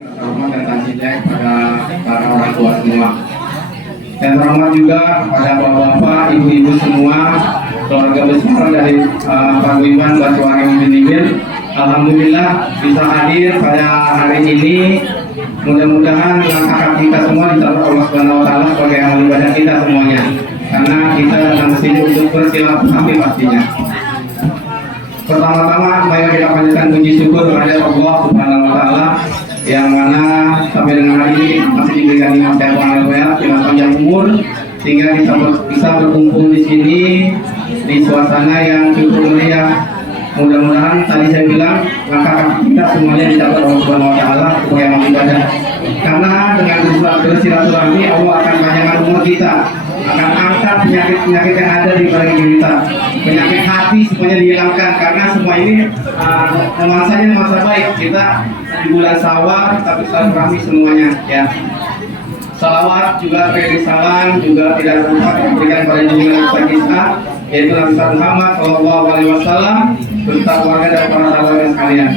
Terhormat dan kasihnya kepada para orang tua semua. Dan terhormat juga pada bapak-bapak, ibu-ibu semua, keluarga besar dari Paguyuban Batuang Imin. Alhamdulillah bisa hadir pada hari ini. Mudah-mudahan langkah kita semua dicatat Allah Subhanahu Wa Taala sebagai amal ibadah kita semuanya. Karena kita datang ke sini untuk bersilaturahmi pastinya. Pertama-tama, mari kita panjatkan puji syukur kepada Allah Subhanahu Wa Taala yang mana sampai dengan hari ini masih diberikan nikmat sehat walafiat, dengan panjang umur, sehingga kita bisa berkumpul di sini di suasana yang cukup meriah. Mudah-mudahan tadi saya bilang langkah kita semuanya dicatat Allah Subhanahu Wa Taala sebagai amal ibadah. Karena dengan bersilaturahmi Allah akan panjangkan umur kita, akan angkat penyakit-penyakit yang ada di badan kita, penyakit hati semuanya dihilangkan. Karena semua ini nuansanya nuansa baik. Kita di bulan Syawal tapi silaturahmi semuanya ya. Salawat juga beri salam juga tidak lupa diberikan pada junjungan kita yaitu Nabi Muhammad Shallallahu Alaihi Wasallam beserta keluarga dan para sahabat sekalian.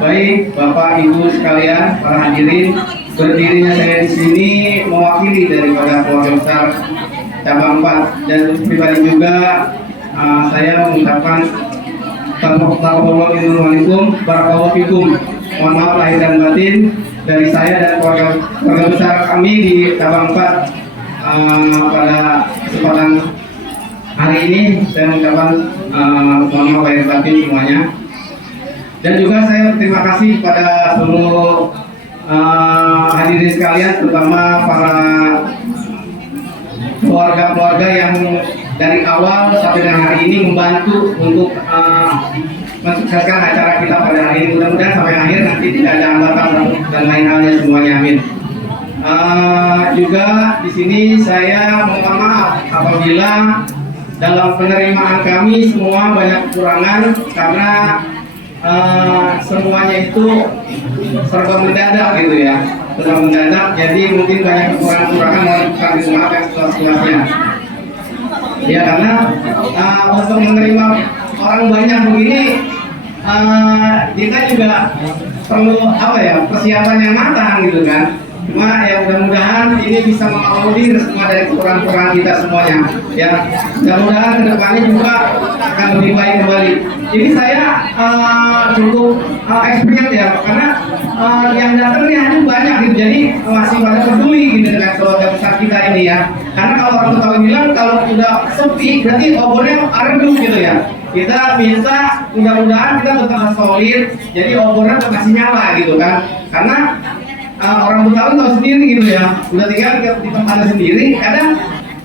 Baik Bapak Ibu sekalian, para hadirin, berdirinya saya di sini mewakili daripada keluarga besar cabang 4 dan pribadi juga saya mengucapkan Assalamualaikum warahmatullahi wabarakatuh. Mohon maaf lahir dan batin dari saya dan keluarga besar kami di cabang 4 pada kesempatan hari ini. Saya mengucapkan mohon maaf lahir batin semuanya. Dan juga saya berterima kasih kepada seluruh hadirin sekalian, terutama para keluarga-keluarga yang dari awal sampai dengan hari ini membantu untuk mensukseskan acara kita pada hari ini. Mudah-mudahan sampai akhir nanti tidak ada hambatan dan lain halnya semuanya, amin. Juga di sini saya mohon maaf apabila dalam penerimaan kami semua banyak kekurangan karena semuanya itu serba mendadak gitu ya, serba mendadak. Jadi mungkin banyak kekurangan-kekurangan mohon kami maaf yang setelahnya. Ya karena untuk menerima orang banyak begini kita juga perlu persiapan yang matang gitu kan. Cuma ya mudah-mudahan ini bisa mengakomodir semua dari kekurangan-kekurangan kita semuanya. Ya mudah-mudahan kedepannya juga akan lebih baik kembali. Ini saya cukup experience ya karena yang datang ini hanya banyak gitu. Jadi masih pada peduli gitu dengan keluarga besar kita ini ya. Karena kalau orang Betawi bilang kalau udah sepi berarti obornya redup gitu ya. Kita bisa mudah-mudahan kita tetap solid. Jadi obornya tetap masih nyala gitu kan. Karena orang Betawi tahu sendiri gitu ya, udah tinggal di tempatnya sendiri. Kadang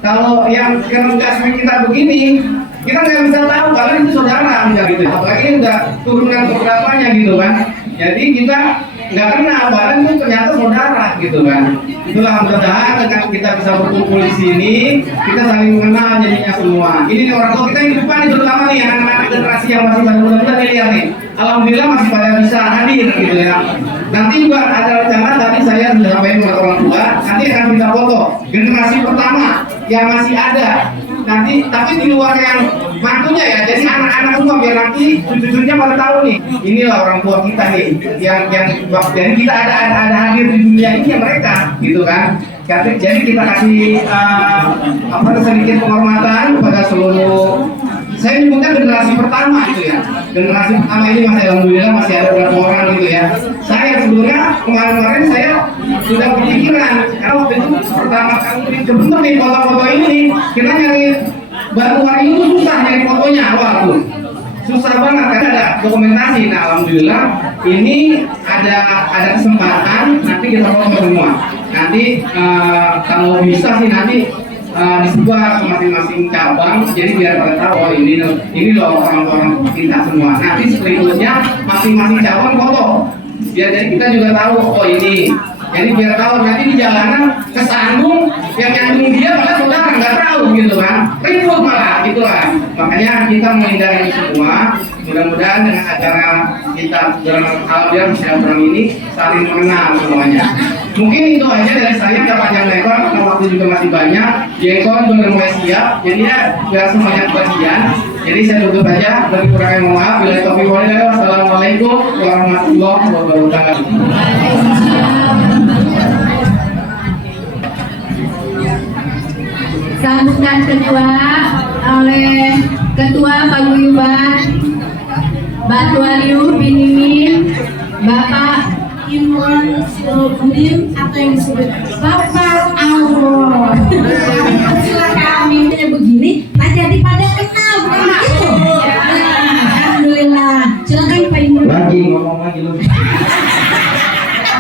kalau yang nggak sering kita begini, kita nggak bisa tahu karena itu saudara gitu. Apalagi udah turunkan beberapanya gitu kan. Jadi kita nggak kenal, padahal itu ternyata saudara gitu kan. Itulah mudah-mudahan dengan kita bisa berkumpul di sini, kita saling mengenal jadinya semua. Ini orang tua kita yang di depan, terutama nih anak-anak generasi yang masih muda-muda nih lihat nih. Alhamdulillah masih pada bisa hadir gitu ya. Nanti juga ada rencana tadi saya sudah sampaikan kepada orang tua, nanti akan kita foto generasi pertama yang masih ada. Nanti tapi di luar yang mantunya ya, jadi anak-anak semua biar nanti cucu-cucunya pada tahu nih, inilah orang tua kita nih yang jadi kita ada hadir di dunia ini ya mereka gitu kan. Jadi kita kasih sedikit penghormatan kepada seluruh, saya menyebutkan generasi pertama itu ya. Generasi pertama ini masih alhamdulillah masih ada beberapa orang gitu ya. Saya sebelumnya kemarin saya sudah berpikiran karena waktu itu pertama kali kebetulan nih foto-foto ini kita nyari baru hari itu susah nyari fotonya awal tuh. Susah banget karena ada dokumentasi. Nah alhamdulillah ini ada kesempatan nanti kita foto semua. Nanti kalau bisa sih nanti disebar ke masing-masing cabang, jadi biar pada tahu oh ini loh orang-orang kita semua. Nanti berikutnya masing-masing cabang foto, biar jadi kita juga tahu oh ini. Jadi biar tahu nanti di jalanan kesandung yang nyandung dia malah saudara nggak tahu gitu kan, ribut malah gitulah. Makanya kita menghindari itu semua. Mudah-mudahan dengan acara kita dalam Alhamdulillah silaturahmi ini saling mengenal semuanya. Mungkin itu aja dari saya, nggak panjang lebar karena waktu juga masih banyak. Jengkol sudah mulai siap, jadi ya nggak semuanya kebagian. Jadi saya tutup aja, lebih kurang yang mohon maaf. Bila taufiq wal hidayah. Wassalamualaikum warahmatullahi wabarakatuh. diteruskan kedua oleh Ketua Paguyuban Batu Aliu bin Mimin, Bapak Imron Sirobudin atau yang disebut Bapak Allah. Silakan mimpinya begini, tak jadi pada kenal, bukan begitu? Alhamdulillah. Silakan Pak Imron. Lagi ngomong lagi lu.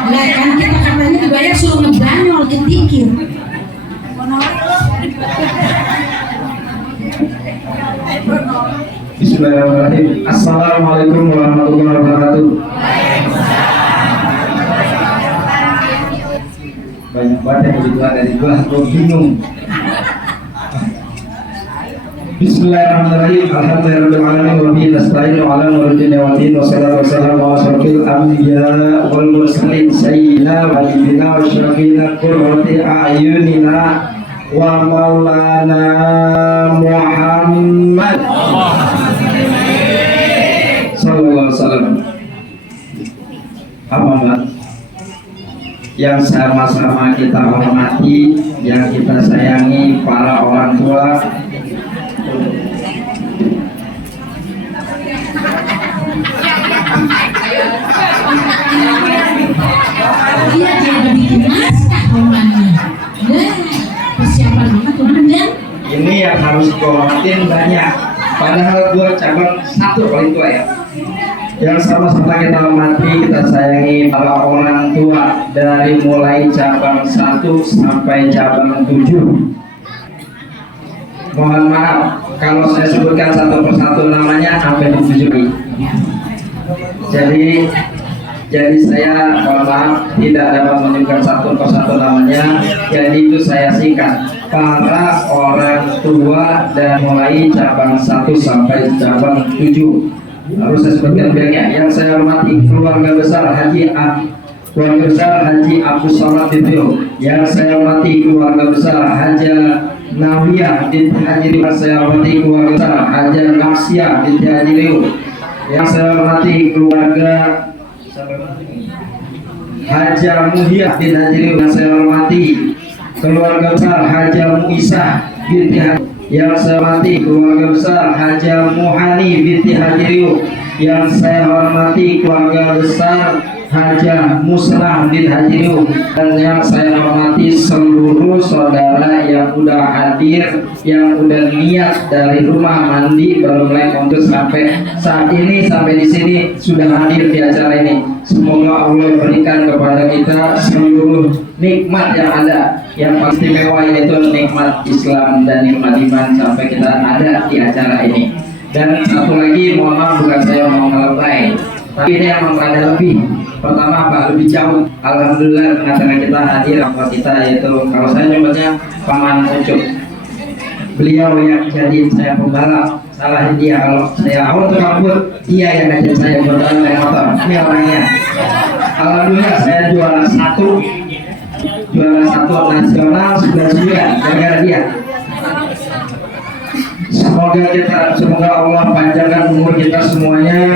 Nah, kan kita katanya dibayar suruh ngebranyol ketikir. Bismillahirrahmanirrahim. Assalamualaikum warahmatullahi wabarakatuh. Banyak banget yang berdoa dari gua bingung. Bismillahirrahmanirrahim. Alhamdulillahirabbil alamin wa bihi nasta'inu ala umuri dunya wa din. Wassalatu wassalamu ala asyrofil anbiya wal mursalin sayyidina wa nabiyina wa syafiina qurrati a'yunina wa maulana Muhammad sallallahu alaihi wasallam. Amanat yang sama-sama kita hormati, yang kita sayangi, para orang tua, Dia jadi bikin naskah romannya. Persiapan banget komandan. ini yang harus gue hormatin banyak. Padahal gue cabang satu paling tua ya. Yang sama-sama kita hormati, kita sayangi para orang tua dari mulai cabang 1 sampai cabang 7. Mohon maaf kalau saya sebutkan satu persatu namanya sampai di 7. Jadi saya mohon maaf tidak dapat menunjukkan satu persatu namanya. Jadi itu saya singkat. Para orang tua dan mulai cabang 1 sampai cabang 7. Lalu saya sebutkan baiknya. Yang saya hormati keluarga besar Haji Abu Samad Dityo. Yang saya hormati keluarga besar Haja Nawiyah binti Haji Riu. Saya hormati keluarga besar Haja Nafsiyah binti Haji Riu. Yang saya hormati keluarga Haja Muhiyah bin Haji Riu. Yang saya hormati keluarga besar Haja Muisah binti Haji. Yang saya hormati keluarga besar Haja Muhani binti Haji Riu. Yang saya hormati keluarga besar Haja Musnah bin Haji Riu. Dan yang saya hormati seluruh saudara yang udah hadir, yang udah niat dari rumah mandi baru mulai untuk sampai saat ini, sampai di sini sudah hadir di acara ini. Semoga Allah berikan kepada kita seluruh nikmat yang ada, yang pasti mewah, yaitu nikmat Islam dan nikmat iman sampai kita ada di acara ini. Dan satu lagi, mohon maaf bukan saya mau melebay, tapi ini yang ada lebih. Pertama Pak, lebih jauh. Alhamdulillah tengah-tengah kita hadir apa kita, yaitu kalau saya nyebutnya Paman Ucup. Beliau yang jadi saya pembalap. Salah dia kalau saya awal tuh kabur, dia yang ngajak saya berbalap naik motor. Ini orangnya. Alhamdulillah saya juara 1 nasional 99 gara-gara dia. Semoga Allah panjangkan umur kita semuanya,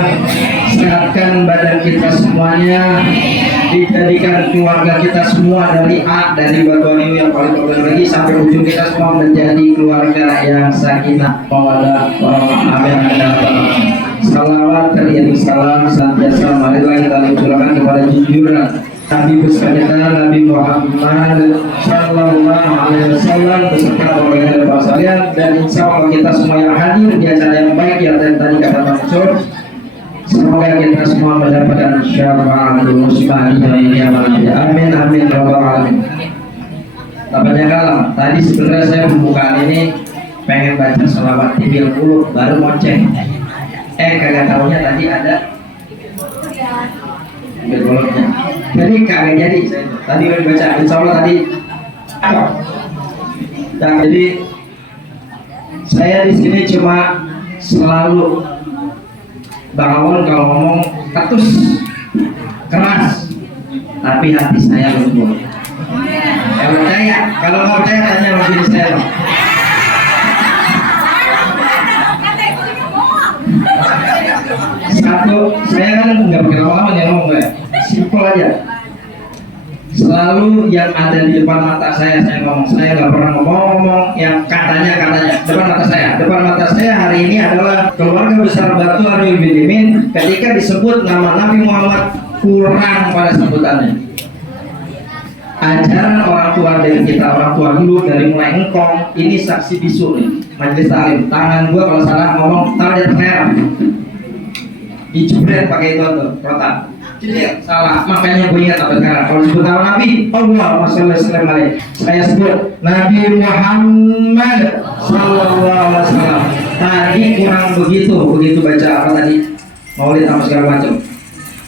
sehatkan badan kita semuanya, dijadikan keluarga kita semua dari Batu Aliu yang paling terbaik lagi sampai ujung kita semua menjadi keluarga yang sakinah mawaddah warahmah. Amin. Salawat dan salam senantiasa marilah kita limpahkan kepada junjungan Nabi besar kita Nabi Muhammad Sallallahu Alaihi Wasallam beserta orang-orang dan sekalian, dan insya Allah kita semua yang hadir di acara yang baik yang tadi kata Mansur, semoga kita semua mendapatkan syafaatul muslimah ini. Amin amin rabbal alamin. Tampaknya kalah. Tadi sebenarnya saya pembukaan ini pengen baca selawat 30 baru monceng. Kagak tahunya tadi ada berbolongnya. Jadi kagak jadi saya tadi udah baca, insya Allah tadi. Nah, jadi saya di sini cuma selalu bangun kalau ngomong ketus keras, tapi hati saya lembut. Kalau nggak percaya tanya sama diri saya. Satu, saya kan nggak pakai lama-lama ya ngomong ya, simpel aja. Selalu yang ada di depan mata saya ngomong. Saya nggak pernah ngomong yang katanya depan mata saya hari ini adalah keluarga besar Batu Aryo Binimin. Ketika disebut nama Nabi Muhammad kurang pada sebutannya. Ajaran orang tua dari kita, orang tua dulu dari mulai engkong, ini saksi bisu nih, majelis taklim. Tangan gua kalau salah ngomong taruh di atas merah, dijebret pakai itu tuh rotan. Jadi salah, makanya gue ingat sampai sekarang. Kalau disebut nama Nabi, Allahumma sholli wa sallim alaihi. Saya sebut Nabi Muhammad sallallahu alaihi wasallam. Tadi kurang begitu baca apa tadi? Maulid apa segala macam.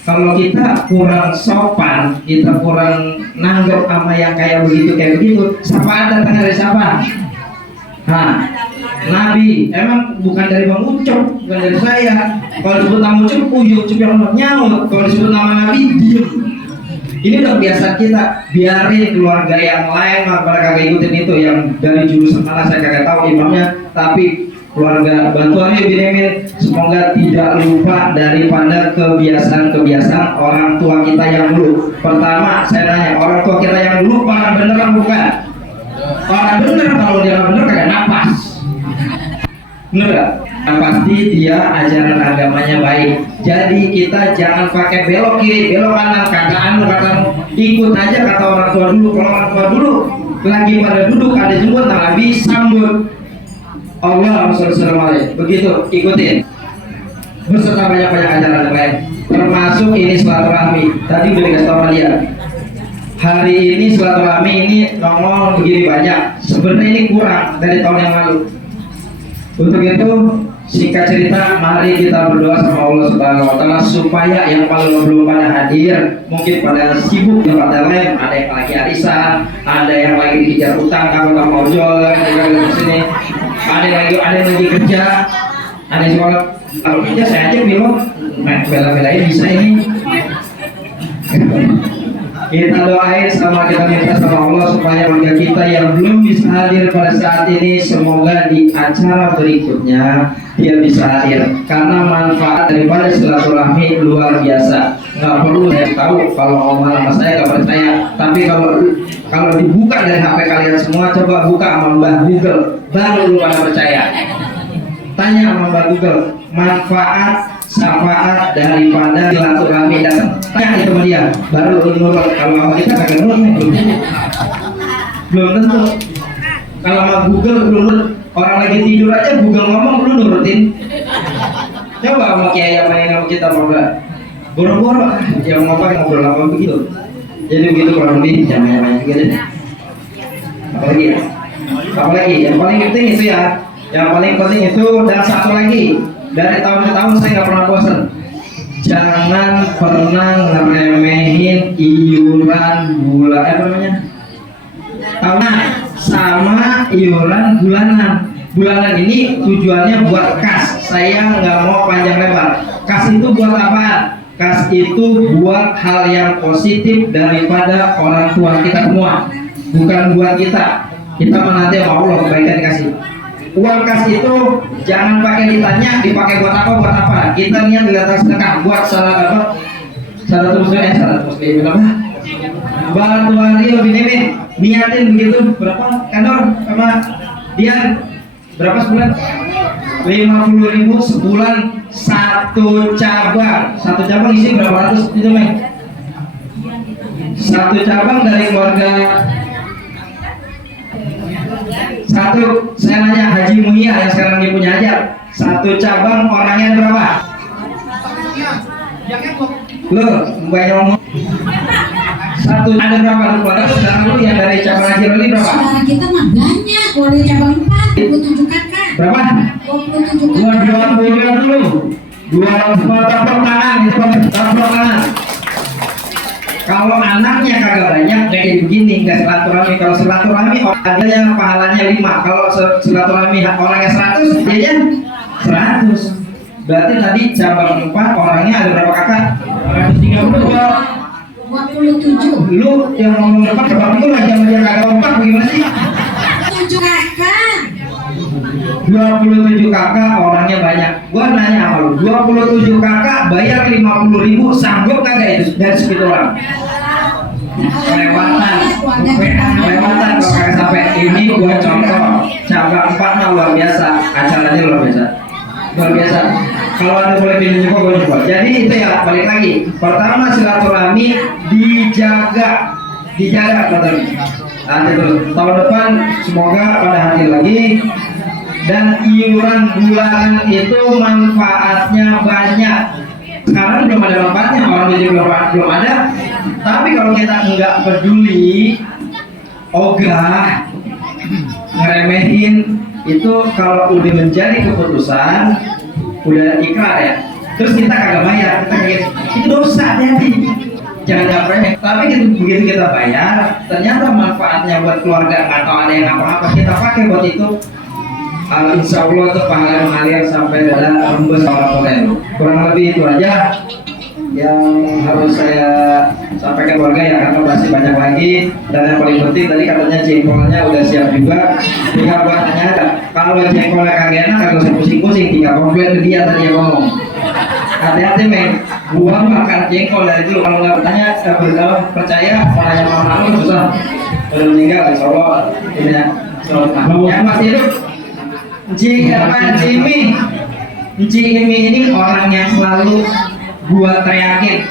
Kalau kita kurang sopan, kita kurang nanggap sama yang kayak begitu, sapaan datang dari siapa? Nah, Nabi emang bukan dari Bang Ucok, bukan dari saya. Kalau disebut nama Ucok, Ucok yang nyaut. Kalau disebut nama Nabi, diem. Ini udah biasa kita. Biarin keluarga yang lain, pada kagak ikutin itu. Yang dari jurusan mana saya kagak tahu imamnya. Tapi keluarga Batu Aryo Binimin semoga tidak lupa daripada kebiasaan-kebiasaan orang tua kita yang dulu. Pertama, saya nanya, orang tua kita yang dulu orang bener apa bukan? Orang bener, kalau dia nggak bener kagak napas. Bener gak? Nah, pasti dia ajaran agamanya baik. Jadi kita jangan pakai belok kiri, belok kanan, katamu ikut aja kata orang tua dulu. Kalau orang tua dulu lagi pada duduk ada jemput Nabi sambut Allah Rasulullah, begitu ikutin beserta banyak-banyak ajaran yang lain, termasuk ini silaturahmi. Tadi udah dikasih tahu dia. Hari ini silaturahmi ini nongol begini banyak. Sebenarnya ini kurang dari tahun yang lalu. Untuk itu singkat cerita, mari kita berdoa sama Allah Subhanahu Wa Taala supaya yang kalau belum pada hadir, mungkin pada sibuk di tempat lain, ada yang lagi arisan, ada yang lagi dikejar utang, kamu ojol, di sini, ada yang lagi kerja, ada yang sekolah. Kalau kerja saya aja bilang, bela-belain bisa ini. Kita doain sama kita minta sama Allah supaya keluarga kita yang belum bisa hadir pada saat ini semoga di acara berikutnya dia bisa hadir karena manfaat daripada silaturahmi luar biasa. Nggak perlu saya tahu kalau omongan sama saya nggak percaya, tapi kalau dibuka dari HP kalian semua, coba buka sama Mbah Google baru lu pada percaya. Tanya sama Mbah Google manfaat syafaat daripada silaturahmi datang, tanya itu sama dia baru lu nurut. Kalau sama kita kagak nurut nih, belum tentu. Kalau sama Google belum nurut, orang lagi tidur aja Google ngomong lu nurutin. Coba sama kiai apa yang sama kita mau nggak boro-boro yang ngobrol apa begitu. Jadi begitu kurang lebih jangan juga deh. Apalagi yang paling penting itu ya, yang paling penting itu. Dan satu lagi, dari tahun ke tahun saya nggak pernah bosan. Jangan pernah ngeremehin iuran tahunan sama iuran bulanan. Bulanan ini tujuannya buat kas. Saya nggak mau panjang lebar. Kas itu buat apa? Kas itu buat hal yang positif daripada orang tua kita semua, bukan buat kita. Kita menanti sama Allah kebaikan dikasih. Uang kas itu jangan pakai ditanya dipakai buat apa. Kita niat di atas sedekah buat salah muslim berapa? Batu Aryo Binimin niatin begitu berapa? Kantor sama dia berapa sebulan? 50.000 sebulan satu cabang isi berapa ratus itu men? Satu cabang dari keluarga. Satu, saya nanya Haji Muhya yang sekarang dia punya aja, satu cabang orangnya ada berapa? Loh, banyak ngomong. Satu ada berapa? Keluarga sekarang lu yang dari cabang Haji Roli berapa? Saudara kita mah banyak, kalau dari cabang 4, 27 kakak. Berapa? 27 kakak. 20 dulu. 200 tepuk tangan. Kalau anaknya kagak banyak kayak begini, nggak silaturahmi. Kalau silaturahmi adanya pahalanya 5. Kalau silaturahmi orangnya 100, dia 100. Berarti tadi cabang 4 orangnya ada berapa kakak? 27. Lu yang ngomong 4 cabang itu aja dia kagak 4 bagaimana sih? 7 kakak. 27 kakak orangnya banyak. Gua nanya sama lu, 27 kakak bayar 50.000 sanggup kagak itu dari segitu orang? kelewatan kalau kagak sampai. Ini buat contoh cabang 4 luar biasa, acaranya luar biasa. Kalau ada boleh pilih juga gue coba. Jadi itu ya, balik lagi. Pertama silaturahmi dijaga teman-teman. Nanti terus tahun depan semoga pada hati lagi. Dan iuran bulanan itu manfaatnya banyak. Sekarang belum ada manfaatnya, orang jadi belum ada. Tapi kalau kita nggak peduli, ogah, ngeremehin, itu kalau udah menjadi keputusan, udah ikrar ya. Terus kita kagak bayar, kita kaget, itu dosa hati-hati. Jangan remeh. Tapi begitu kita bayar, ternyata manfaatnya buat keluarga atau ada yang apa-apa kita pakai buat itu. Insya Allah itu pahala mengalir sampai dalam rembes orang. Kurang lebih itu aja yang harus saya sampaikan keluarga ya, karena masih banyak lagi. Dan yang paling penting tadi katanya jengkolnya udah siap juga. Tinggal buat tanya, kalau jengkolnya kagak enak kagak usah pusing-pusing, tinggal komplain ke dia tadi yang ngomong. Hati-hati men, gua makan jengkol dari dulu. Kalau nggak bertanya, percaya orang yang mau makan susah. Udah meninggal, insya Allah ini ya. Yang masih hidup Encik Imi ini orang yang selalu buat teriakin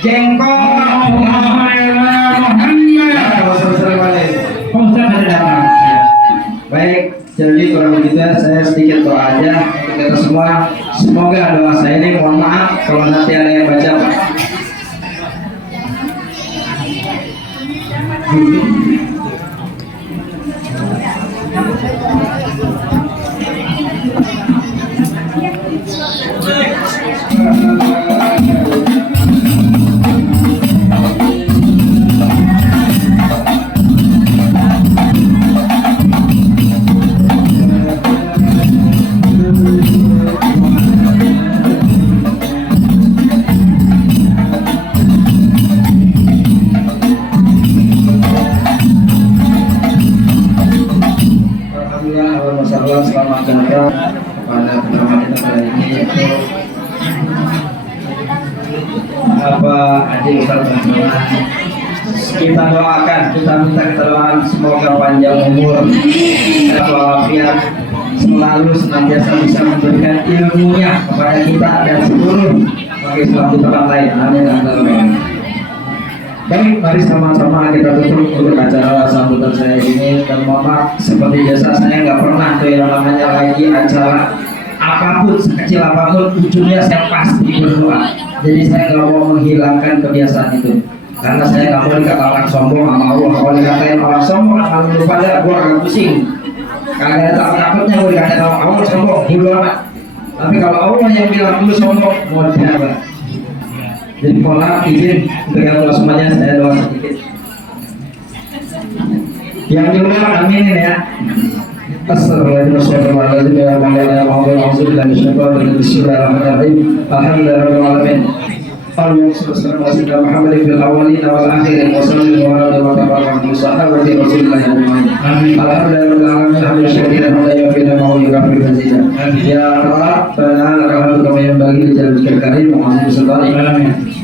jengkol baik. Jadi kurang begitu saya sedikit doa aja untuk kita semua. Semoga doa saya ini, mohon maaf kalau nanti ada yang baca selamat datang kepada pertama kita pada ini, yaitu Adik Ustaz Rahman. Kita doakan, kita minta keterangan semoga panjang umur dan walafiat, selalu senantiasa bisa memberikan ilmunya kepada kita dan seluruh bagi Islam di tempat lain. Amin. Baik, mari sama-sama kita tutup untuk acara sambutan saya ini. Dan mohon maaf, seperti biasa saya nggak pernah tuh yang namanya lagi acara apapun, sekecil apapun, ujungnya saya pasti berdoa. Jadi saya nggak mau menghilangkan kebiasaan itu, karena saya nggak mau dikata orang sombong sama Allah. Kalau dikatain orang sombong, kalau lupa dia, gua agak pusing. Kagak ada takut-takutnya gua dikatain orang Allah sombong, dulu amat. Tapi kalau Allah yang bilang dulu sombong, mau apa? Jadi mohon maaf, izin dengan doa semuanya, saya doa sedikit. Yang di luar aminin ya. Bismillahirrahmanirrahim. Allahumma shalli ala sayyidina Muhammadin fil awwalin wal akhirin wa sallim wa barik ala sahabati Rasulillah ajma'in. Alhamdulillahirabbil alamin syukuran wa yafiina ma yughfir mazida. Ya Rabbana lakal kama yanbaghi li jalaalika karim wa 'azimi sultanik.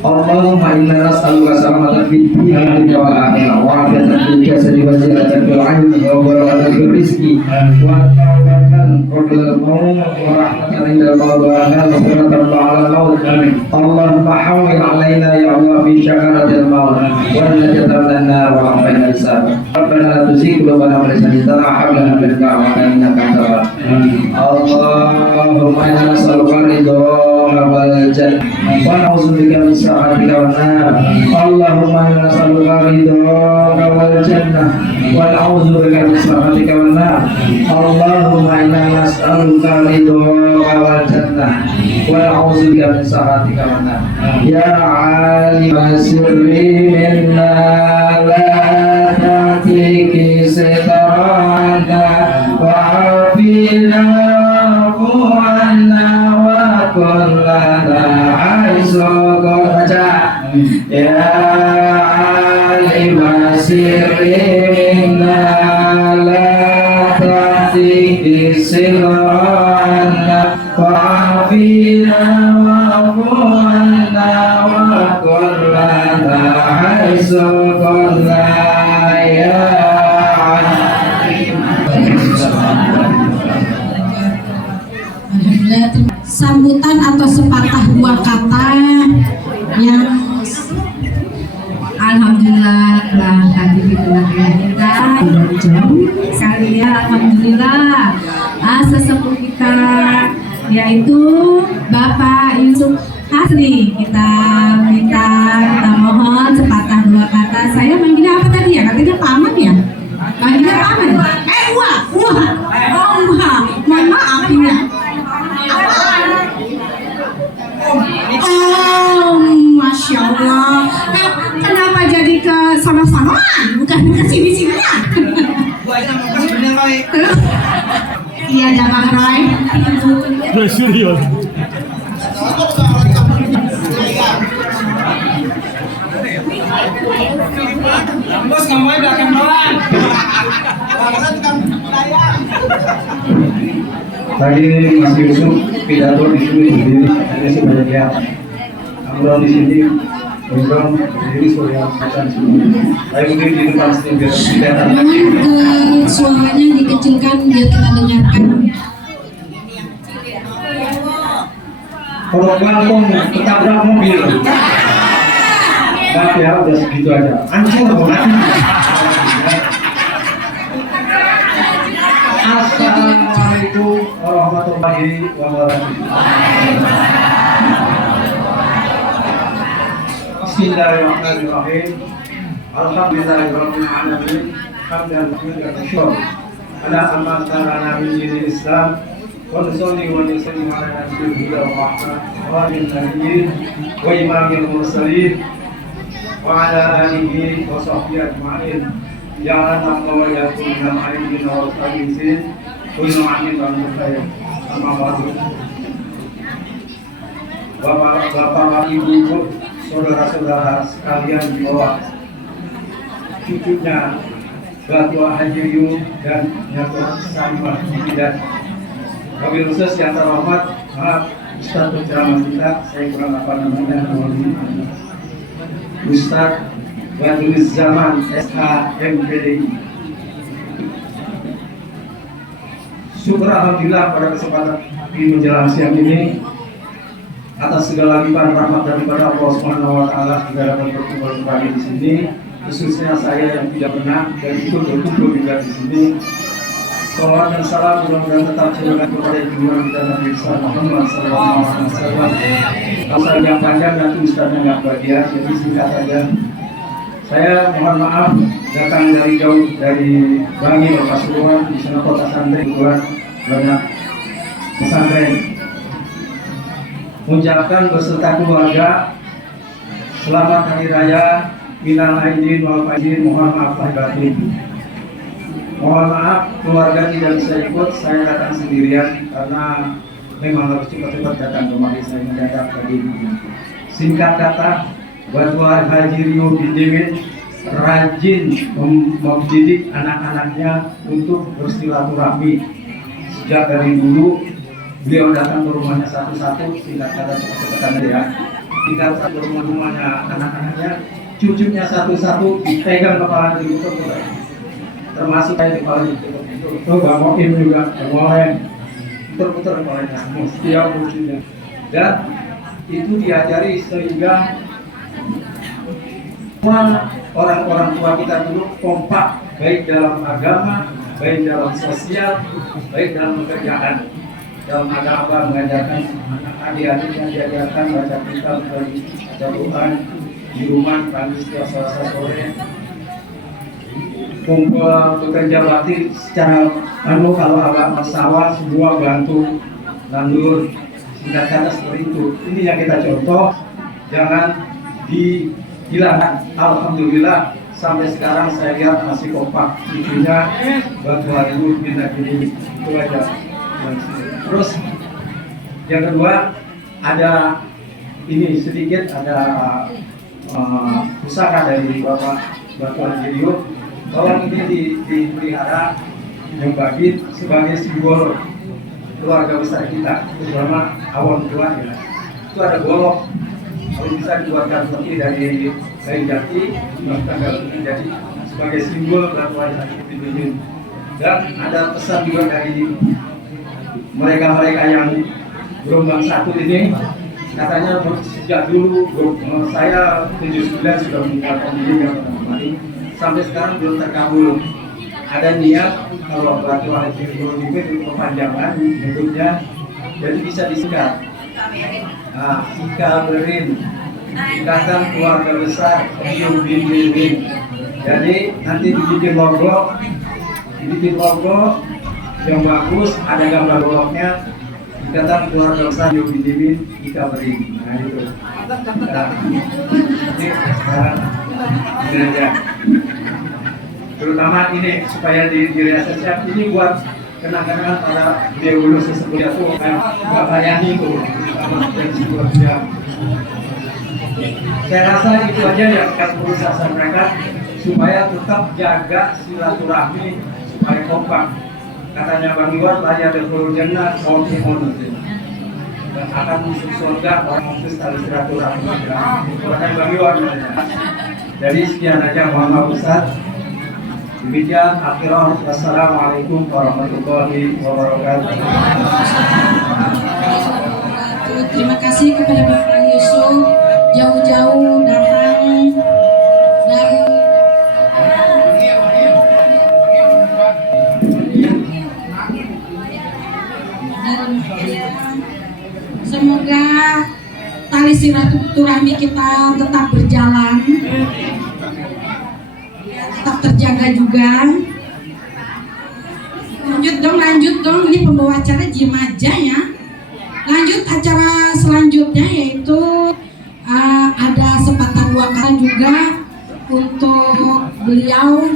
Allahumma inna nas'aluka salamatan fid dunya wal akhirah wa 'afiyatan fil jasadi wa ziyadatan fil 'ilmi wa barakatan fil rizqi wa tawbatan qabla al-maut wa rahmatan 'inda al-maut wa maghfiratan ba'da al-maut. Allahumma hawwin 'alaina ya Allah fi syakaratil maut wa najatan minan nar wa afina hisab. Rabbana la tuzigh qulubana ba'da idh hadaytana wa hab lana min ladunka rahmatan innaka antal wahhab. Allahumma inna nas'aluka ridhaka wal jannah wa na'udzubika min sakhatika wan nar. Allahumma inna nas'aluka ridhaka wal jannah wa na'udzubika min sakhatika wan nar. Allahumma inna nas'aluka ridhaka wal jannah wa na'udzubika min sakhatika wan nar. Ya alim sirri minna la ta'tiki sitarana wa afina wa'fu'anna wa kullana aizoko baca. Ya alim sirri minna la ta'tiki sitarana wa afina wa'fu'anna wa kullana aizoko Haji Fitullah kita dari jauh sekali ya, alhamdulillah. Sesepuh kita yaitu Bapak Yusuf Hasri, kita mohon sepatah dua kata. Saya manggilnya apa tadi ya? Katanya paman ya? Manggilnya paman. Wah. Oh, mohon maaf ya. Oh, Masya Allah. Kenapa jadi ke sono-sonoan, bukan ke sini-sini ya? Iya, ada Bang Roy. Serius. Bos ngomongnya belakang doang. Tadi Mas Yusuf pidato di sini sendiri, hanya sebanyak dia. Amron di sini, Amron sendiri Surya Hasan semua. Saya mungkin di depan sini biar kelihatan. Mohon suaranya dikecilkan biar kita dengarkan. Kalau ngomong ketabrak mobil. Maaf ya, udah segitu aja. Anjir mau nanti. Assalamualaikum warahmatullahi wabarakatuh. Bismillahirrahmanirrahim. Alhamdulillahirabbil alamin. Hamdan wa syukur. Ala amanah nabiyil Islam. Wa nusalli wa nusallim ala nabiyyina Muhammad wa alihi nabiyyin wa imamil mursalin wa ala alihi wa sahbihi ajma'in. Ja'alna qawlakum min al-'alimin wal qadisin kullu 'amin wa khair. Amma ba'du. Bapak, Ibu, saudara-saudara sekalian di bawah cucunya Batua Haji Yu dan Nyatur Saimah Bidan. Wabil khusus yang terhormat, maaf Ustaz penceramah kita, saya kurang apa namanya, Ustaz Badrul Zaman SHMPDI. Syukur alhamdulillah pada kesempatan di menjelang siang ini atas segala limpahan rahmat daripada Allah Subhanahu wa taala kita dapat berkumpul kembali di sini, khususnya saya yang tidak pernah dan ikut berkumpul juga di sini. Salawat dan salam mudah-mudahan tetap tercurahkan kepada junjungan kita Nabi Muhammad sallallahu alaihi wasallam. Pasal yang panjang nanti Ustaznya nggak bagian, jadi singkat saja. Saya mohon maaf datang dari jauh dari Bangil, Pasuruan, di sana kota santri, kebetulan banyak pesantren. Mengucapkan beserta keluarga selamat hari raya minal aidin wal faizin, mohon maaf lahir batin. Mohon maaf keluarga tidak bisa ikut, saya datang sendirian karena memang harus cepat-cepat datang kemari, saya mendadak tadi. Singkat kata, Batua Haji Rio bin Jemin rajin mendidik anak-anaknya untuk bersilaturahmi. Sejak dari dulu beliau datang ke rumahnya satu-satu, singkat kata cepat-cepatan ya. Tinggal satu rumahnya anak-anaknya, cucunya satu-satu dipegang kepala diputar-putar. Termasuk saya di kepala diputar-putar. Tuh Bang Mokim juga, boleh putar-putar kepalanya, setiap cucunya. Dan itu diajari sehingga semua orang-orang tua kita dulu kompak, baik dalam agama, baik dalam sosial, baik dalam pekerjaan. Dalam agama mengajarkan anak adik-adiknya, diajarkan baca kitab, baca Quran di rumah kami setiap Selasa sore. Kumpul bekerja bakti secara kalau agak sawah semua bantu nandur, singkat kata seperti itu. Ini yang kita contoh, jangan dihilangkan. Alhamdulillah sampai sekarang saya lihat masih kompak, cucunya Batua Ibu pindah ini, itu aja. Terus yang kedua ada ini sedikit ada pusaka dari Bapak Batua Jirio. Tolong ini dipelihara yang bagi sebagai simbol keluarga besar kita, terutama awam tua ya. Itu ada golok, kalau bisa dibuatkan seperti dari kayu jati, tanggal ini jadi sebagai simbol Batua Jirio. Dan ada pesan juga dari mereka-mereka yang gelombang satu ini, katanya sejak dulu saya 79 sudah meninggalkan diri yang kemarin. sampai sekarang belum terkabul. Ada niat kalau batu haji itu kepanjangan bentuknya, jadi bisa disingkat. Nah, Ika Berin, Ikatan Keluarga Besar Riu bin Bin. Jadi nanti dibikin logo yang bagus, ada gambar blognya, Ikatan Keluarga Besar Riu bin Bin, Ika Berin. Nah itu. Nah, ini sekarang ini aja. Terutama ini supaya dirasa siap, ini buat kenang-kenangan pada dahulu sesepuh itu nggak bayani itu dari sebuah siap. Saya rasa itu aja yang akan berusaha mereka supaya tetap jaga silaturahmi supaya kompak. Katanya Bang Iwan layar dahulu jannah kopi dan akan masuk surga orang memutus tali silaturahmi. Katanya Bang Iwan. Jadi sekian aja, mohon maaf Ustaz. Demikian akhirah, wassalamualaikum warahmatullahi wabarakatuh. Terima kasih kepada Bapak Yusuf jauh-jauh datang dari semoga tali silaturahmi kita tetap berjalan, tetap terjaga juga. Lanjut dong, ini pembawa acara diem aja ya. Lanjut acara selanjutnya yaitu ada sepatah dua kata juga untuk beliau,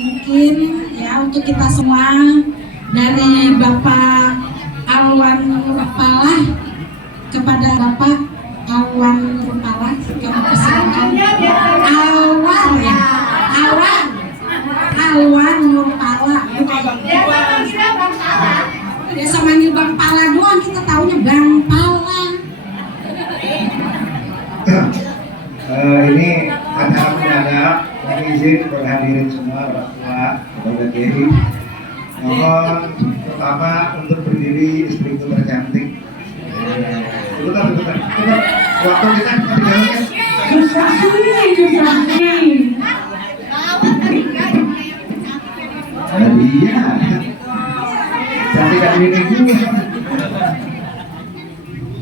mungkin ya untuk kita semua, dari Bapak Alwan Rupalah kepada Bapak Alwan Rupalah, kami persilakan. Alwan Rupalah. Biasa manggil Bang Pala doang, kita taunya Bang Pala. Ini acara mendadak, kami izin berhadirin semua Bapak Tua, Bapak Kiai. Mohon pertama untuk berdiri seperti tercantik. Bentar. Waktu kita jalannya. Susah sih. Iya. Cantik kan ini gue.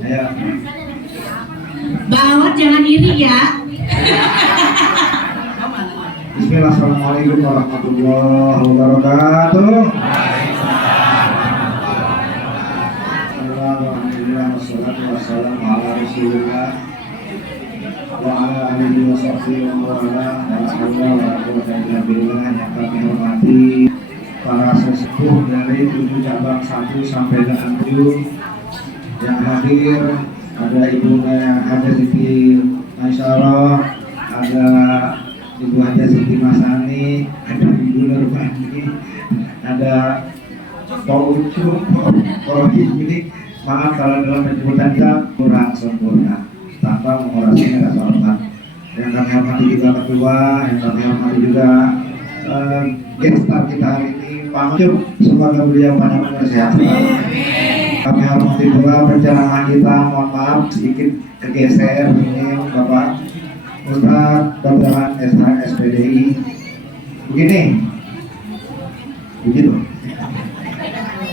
Ayo. Bawat jangan iri ya. Bismillahirrahmanirrahim. Warahmatullahi wabarakatuh. Alhamdulillah wassalatu wassalamu ala Rasulillah wa ala alihi wa sahbihi wa wala la haula wa la quwwata illa billah. Yang kami hormati para sesepuh dari 7 cabang 1 sampai dengan 7 yang hadir. Ada Ibu Haja Siti Masyaallah, ada Ibu Haja Siti Masani, ada Ibu Nurbani, ada Pak Ucup, Pak ini. Maaf kalau dalam penyebutan kita kurang sempurna, tanpa mengurangi rasa hormat. Yang kami hormati juga ketua, yang kami hormati juga gestar kita hari ini, Pak Ucup, semoga beliau banyak kesehatan. Kami hormati pula perjalanan kita, mohon maaf sedikit kegeser ini Bapak Ustadz Bapak SPDI. Begini, begitu.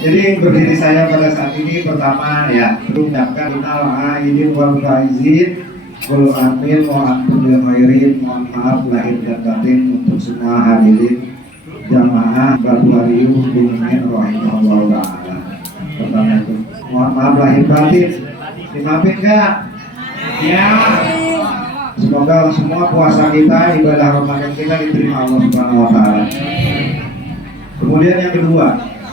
Jadi berdiri saya pada saat ini pertama ya, mengucapkan minal aidin wal faizin, wal amin wa antum bil khairin. Mohon maaf lahir dan batin untuk semua hadirin jamaah Batu Riu bin rahimahullah taala. Pertama itu, mohon maaf lahir batin, dimaafin nggak? Ya. Semoga semua puasa kita, ibadah Ramadan kita diterima Allah Subhanahu wa taala. Kemudian yang kedua,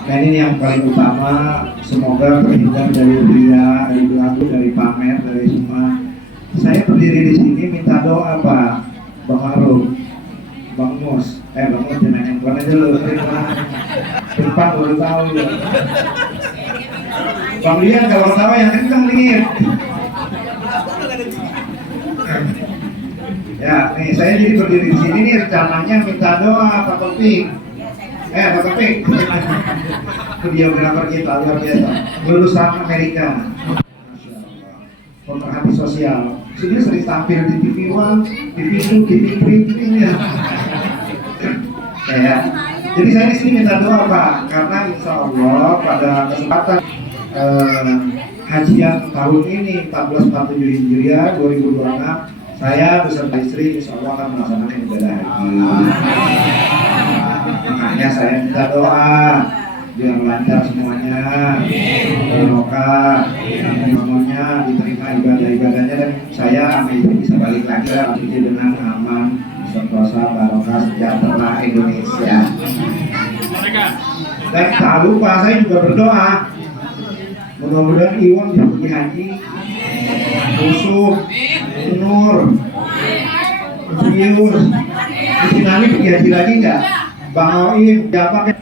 nah ini yang paling utama, semoga terhindar dari ria, dari belagu, dari pamer, dari semua. Saya berdiri di sini minta doa Pak Bang Arul, Bang Mus, Bang Mus jangan yang bukan aja loh, depan baru tahu ya. Bang Lian kalau tahu yang kenceng nih. Ya, nih saya jadi berdiri di sini nih rencananya minta doa Pak Topik. Pak Topik. Videografer kita luar biasa, lulusan Amerika. Masya Allah. Pemerhati sosial. Sini sering tampil di TV One, TV 2, TV 3 ya. Ya. Jadi saya di sini minta doa Pak, karena insya Allah pada kesempatan haji yang tahun ini 1447 Hijriah 2026 saya beserta istri insya Allah akan melaksanakan ibadah haji. Makanya saya minta doa biar lancar semuanya, barokah, semuanya diterima ibadah-ibadahnya dan saya sama istri bisa balik lagi lah dengan aman, sentosa, barokah, sejahtera Indonesia. Dan tak lupa saya juga berdoa mudah-mudahan Iwan bisa pergi haji, Yusuf, Nur, Yus, Isi Nani pergi haji lagi nggak? Bang Oim, siapa kan?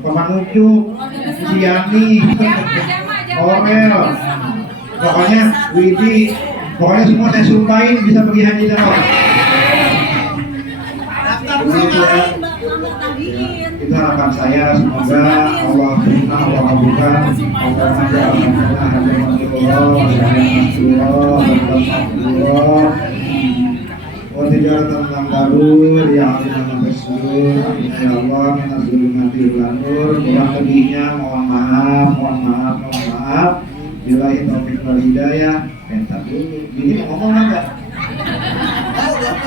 Paman Nuju, Si Yani, Orel, pokoknya Widi, pokoknya semua saya sumpahin bisa pergi haji terus. Itu harapan saya, semoga Allah terima, Allah kabulkan, Allah Tijarah tentang darur yang dengan bersyukur, ya Allah, menazul mati ulanur, kurang lebihnya mohon maaf. Billahi taufiq wal hidayah. Bentar dulu, ini mau ngomong enggak?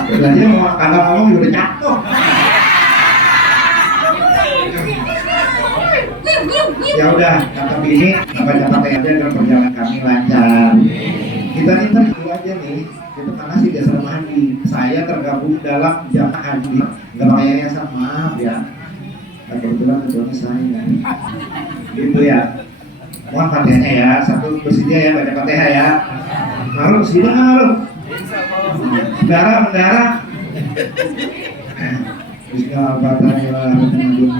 Bilangnya mau kagak ngomong udah jatuh. Ya udah, kata bini, apa-apa aja dan perjalanan kami lancar. Kita interview aja nih. Itu karena sih dasar haji saya tergabung dalam jamaah haji nggak pakai yayasan, maaf ya, kebetulan ketuanya saya gitu ya. Mohon Fatihahnya ya, satu bersedia ya, baca Fatihah ya. Malu sih malu mendarah Bismillahirrahmanirrahim.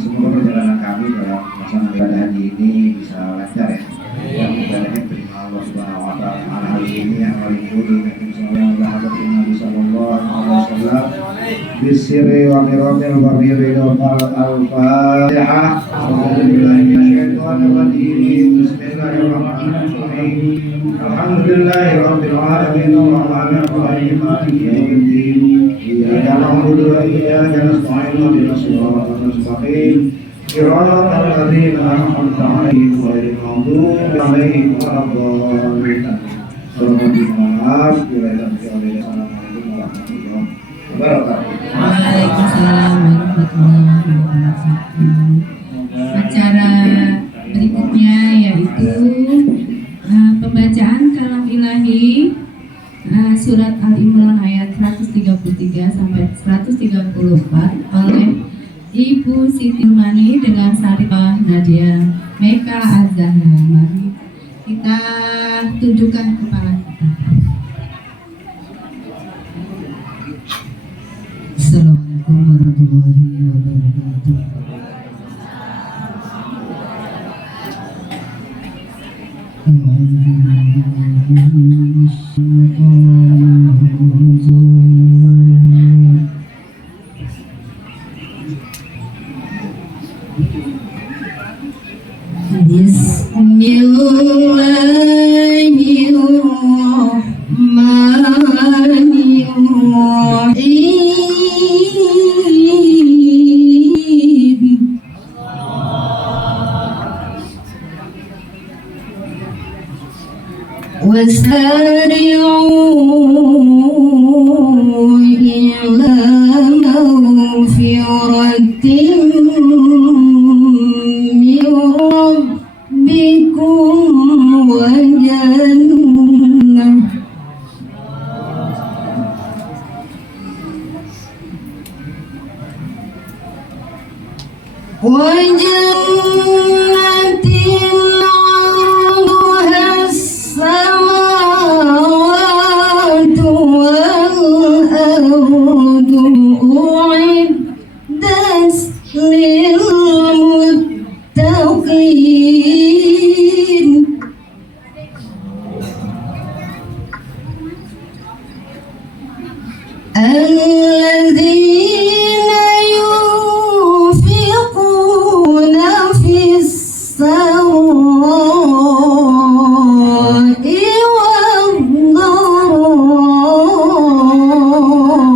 Semoga perjalanan kami dalam melaksanakan ibadah haji ini bisa lancar ya. Yang ibadahnya terima Allah Subhanahu wa taala. Hari ini yang paling mulia yang Nabi sallallahu alaihi wasallam bisiri wa miramil wa biridul al-Fatihah. Bismillahirrahmanirrahim. Alhamdulillahirabbil alamin arrahmanir rahim maliki yaumiddin. Iyyaka na'budu wa iyyaka nasta'in ihdinas siratal mustaqim. صراط الذين أنعمت عليهم غير المغضوب عليهم ولا الضالين. Maaf, Assalamualaikum warahmatullahi wabarakatuh. Waalaikumsalam warahmatullahi wabarakatuh. Acara berikutnya yaitu pembacaan kalam ilahi surat Al-Imran ayat 133 sampai 134 oleh Ibu Siti Nurmani dengan Sarifah Nadia Meka Az-Zahra. Mari kita tunjukkan kepala kita. Assalamualaikum warahmatullahi wabarakatuh. وسارعوا إلى مغفرة من ربكم وجنة الذين ينفقون في السراء والضراء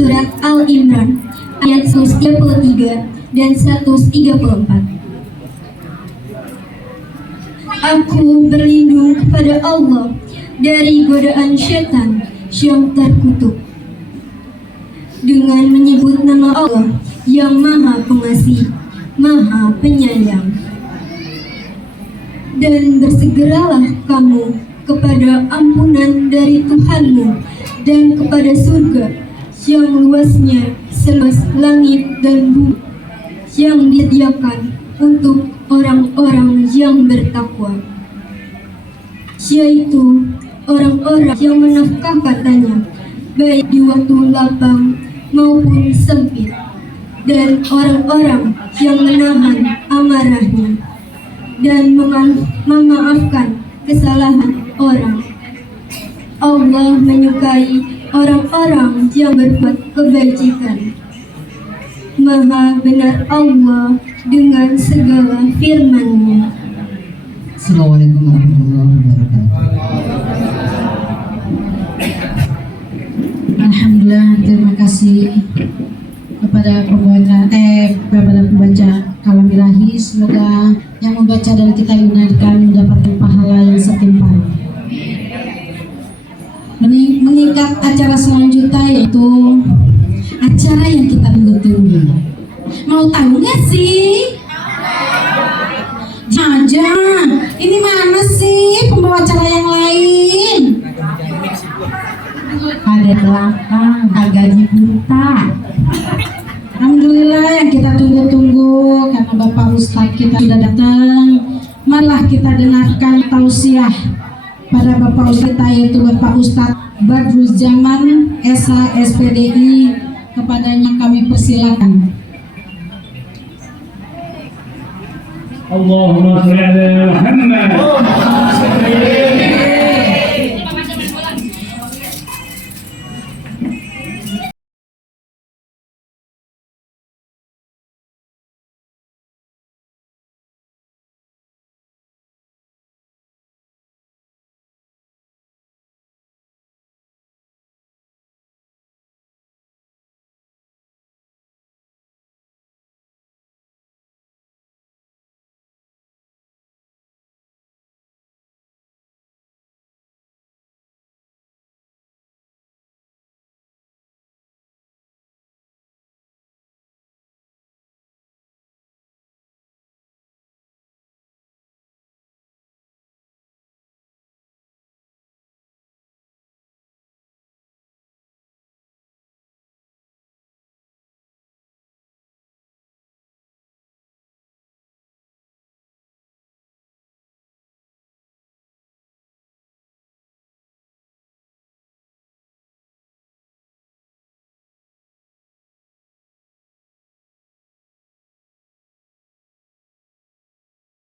surat Al-Imran ayat 133 dan 134. Aku berlindung kepada Allah dari godaan syaitan yang terkutuk dengan menyebut nama Allah yang Maha Pengasih, Maha Penyayang. Dan bersegeralah kamu kepada ampunan dari Tuhanmu dan kepada surga yang luasnya seluas langit dan bumi, yang disediakan untuk orang-orang yang bertakwa, yaitu orang-orang yang menafkahkannya baik di waktu lapang maupun sempit, dan orang-orang yang menahan amarahnya dan memaafkan kesalahan orang. Allah menyukai orang-orang yang berbuat kebajikan. Maha benar Allah dengan segala firman-Nya. Assalamualaikum warahmatullahi wabarakatuh. Alhamdulillah, terima kasih kepada pembaca kalam ilahi. Semoga yang membaca dan kita dengarkan mendapatkan pahala yang setimpal. Mengikat acara selanjutnya, yaitu acara yang kita tunggu-tunggu. Mau tahu nggak sih? Jangan, ini mana sih pembawa acara yang lain? Ada belakang, agak dibuta. Alhamdulillah yang kita tunggu-tunggu karena Bapak Ustadz kita sudah datang. Marilah kita dengarkan tausiah pada Bapak Ustadz kita, yaitu Bapak Ustadz Badruzzaman SH SPDI. Kepadanya kami persilakan. Allahumma shalli ala Muhammad.